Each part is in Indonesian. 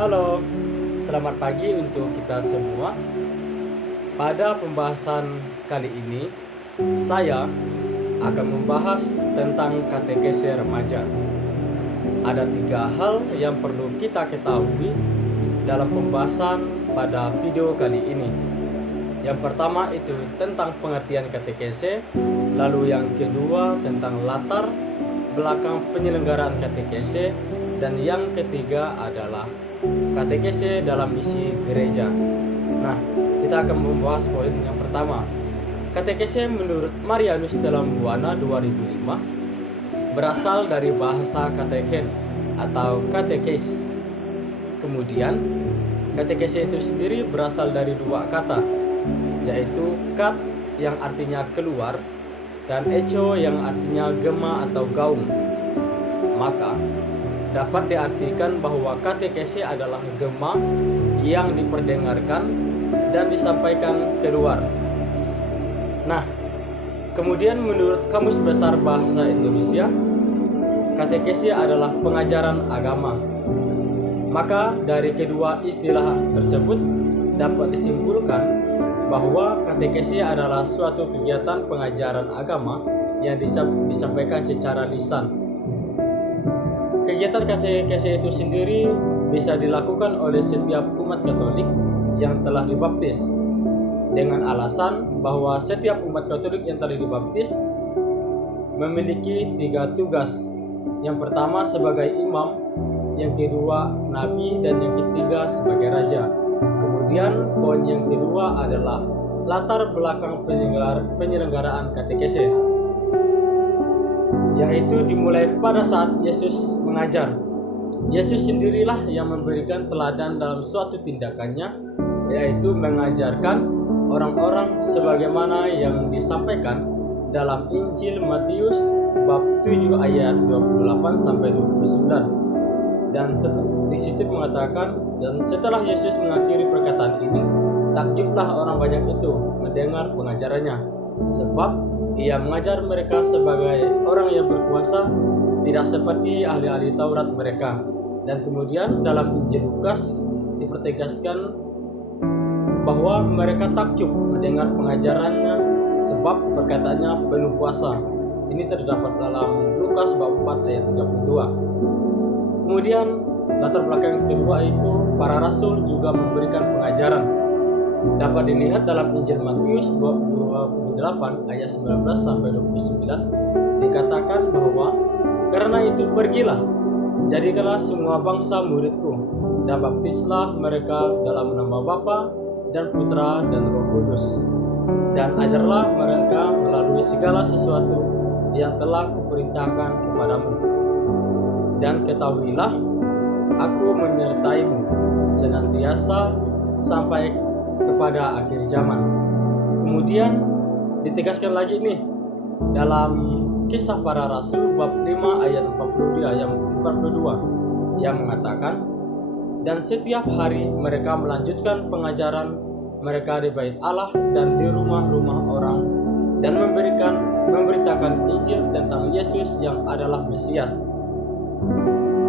Halo, selamat pagi untuk kita semua. Pada pembahasan kali ini, saya akan membahas tentang katekese remaja. Ada 3 hal yang perlu kita ketahui dalam pembahasan pada video kali ini. Yang pertama itu tentang pengertian katekese, lalu yang kedua tentang latar belakang penyelenggaraan katekese, dan yang ketiga adalah katekese dalam misi gereja. Nah, kita akan membahas poin yang pertama. Katekese menurut Marianus dalam Buana 2005 berasal dari bahasa kateken atau katekes. Kemudian, katekese itu sendiri berasal dari 2 kata, yaitu kat yang artinya keluar dan echo yang artinya gema atau gaung. Maka dapat diartikan bahwa katekese adalah gema yang diperdengarkan dan disampaikan keluar. Nah, kemudian menurut Kamus Besar Bahasa Indonesia, katekese adalah pengajaran agama. Maka dari kedua istilah tersebut dapat disimpulkan bahwa katekese adalah suatu kegiatan pengajaran agama yang disampaikan secara lisan. Kegiatan katekese itu sendiri bisa dilakukan oleh setiap umat Katolik yang telah dibaptis, dengan alasan bahwa setiap umat Katolik yang telah dibaptis memiliki 3 tugas. Yang pertama sebagai imam, yang kedua nabi, dan yang ketiga sebagai raja. Kemudian poin yang kedua adalah latar belakang penyelenggaraan katekese, yaitu dimulai pada saat Yesus mengajar. Yesus sendirilah yang memberikan teladan dalam suatu tindakannya, yaitu mengajarkan orang-orang sebagaimana yang disampaikan dalam Injil Matius bab 7 ayat 28 sampai 29. Dan di situ mengatakan, dan setelah Yesus mengakhiri perkataan ini, takjublah orang banyak itu mendengar pengajarannya, sebab ia mengajar mereka sebagai orang yang berkuasa, tidak seperti ahli-ahli Taurat mereka. Dan kemudian dalam Injil Lukas dipertegaskan bahwa mereka takjub mendengar pengajarannya, sebab perkataannya penuh kuasa. Ini terdapat dalam Lukas bab 4 ayat 32. Kemudian latar belakang kedua itu para rasul juga memberikan pengajaran. Dapat dilihat dalam Injil Matius 28 ayat 19 sampai 29, dikatakan bahwa karena itu pergilah, jadikanlah semua bangsa muridku, dan baptislah mereka dalam nama Bapa dan Putra dan Roh Kudus, dan ajarlah mereka melalui segala sesuatu yang telah kuperintahkan kepadamu. Dan ketahuilah, aku menyertaimu senantiasa sampai kepada akhir zaman. Kemudian ditegaskan lagi nih dalam Kisah Para Rasul bab 5 ayat 42 yang mengatakan, dan setiap hari mereka melanjutkan pengajaran mereka di bait Allah dan di rumah-rumah orang, dan memberitakan Injil tentang Yesus yang adalah Mesias.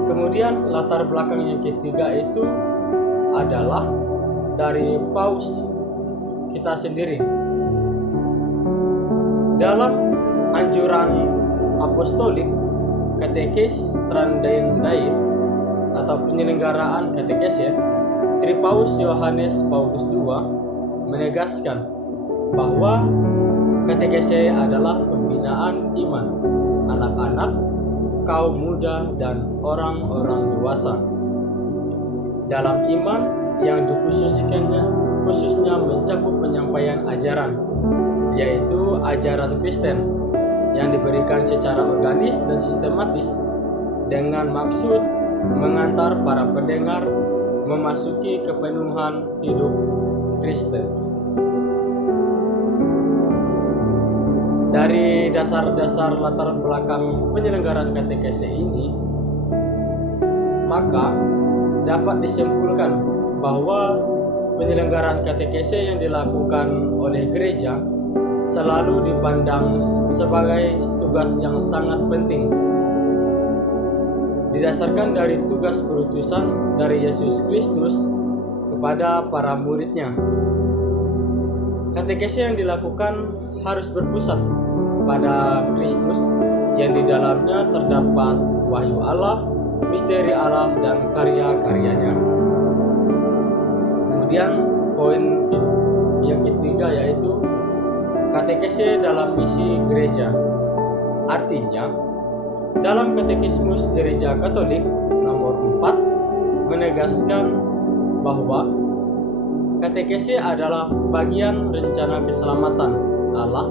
Kemudian latar belakang yang ketiga itu adalah dari Paus kita sendiri. Dalam anjuran apostolik katekes Trandendai atau penyelenggaraan katekese, Sri Paus Yohanes Paulus II menegaskan bahwa katekese adalah pembinaan iman anak-anak, kaum muda, dan orang-orang dewasa dalam iman yang khususnya mencakup penyampaian ajaran, yaitu ajaran Kristen yang diberikan secara organis dan sistematis dengan maksud mengantar para pendengar memasuki kepenuhan hidup Kristen. Dari dasar-dasar latar belakang penyelenggaraan katekese ini, maka dapat disimpulkan bahwa penyelenggaraan katekese yang dilakukan oleh gereja selalu dipandang sebagai tugas yang sangat penting didasarkan dari tugas perutusan dari Yesus Kristus kepada para muridnya. Katekese yang dilakukan harus berpusat pada Kristus yang di dalamnya terdapat wahyu Allah, misteri Allah, dan karya-karyanya. Kemudian poin yang ketiga yaitu katekese dalam misi gereja. Artinya, dalam Katekismus Gereja Katolik nomor 4 menegaskan bahwa katekese adalah bagian rencana keselamatan Allah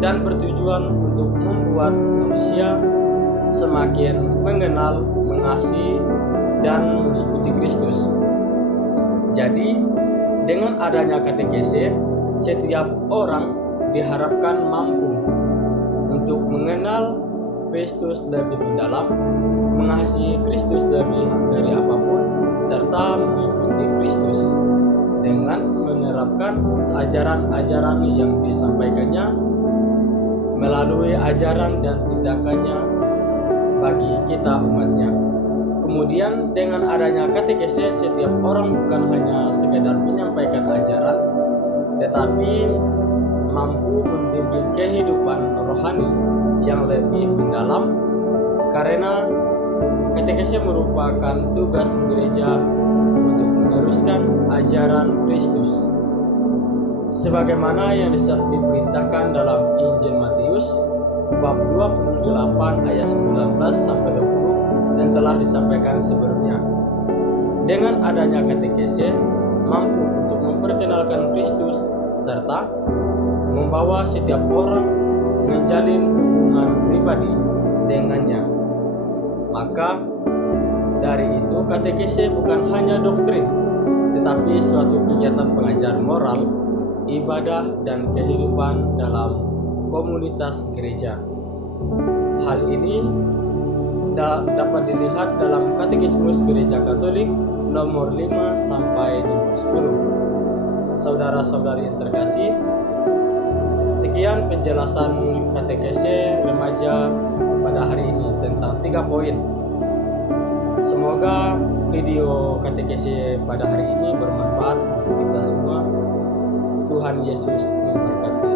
dan bertujuan untuk membuat manusia semakin mengenal, mengasihi, dan mengikuti Kristus. Jadi, dengan adanya katekese, setiap orang diharapkan mampu untuk mengenal Kristus lebih mendalam, mengasihi Kristus lebih dari apapun, serta mengikuti Kristus dengan menerapkan ajaran-ajaran yang disampaikannya melalui ajaran dan tindakannya bagi kita umatnya. Kemudian dengan adanya katekese, setiap orang bukan hanya sekedar menyampaikan ajaran, tetapi mampu membimbing kehidupan rohani yang lebih mendalam, karena katekese merupakan tugas gereja untuk meneruskan ajaran Kristus sebagaimana yang diperintahkan dalam Injil Matius bab 28 ayat 19 sampai 20 dan telah disampaikan sebelumnya. Dengan adanya katekese mampu untuk memperkenalkan Kristus serta membawa setiap orang menjalin hubungan pribadi dengannya. Maka dari itu katekese bukan hanya doktrin, tetapi suatu kegiatan pengajar moral, ibadah, dan kehidupan dalam komunitas gereja. Hal ini dapat dilihat dalam Katekismus Gereja Katolik nomor 5 sampai nomor 10. Saudara-saudari yang terkasih, sekian penjelasan katekese remaja pada hari ini tentang 3 poin. Semoga video katekese pada hari ini bermanfaat untuk kita semua. Tuhan Yesus memberkati.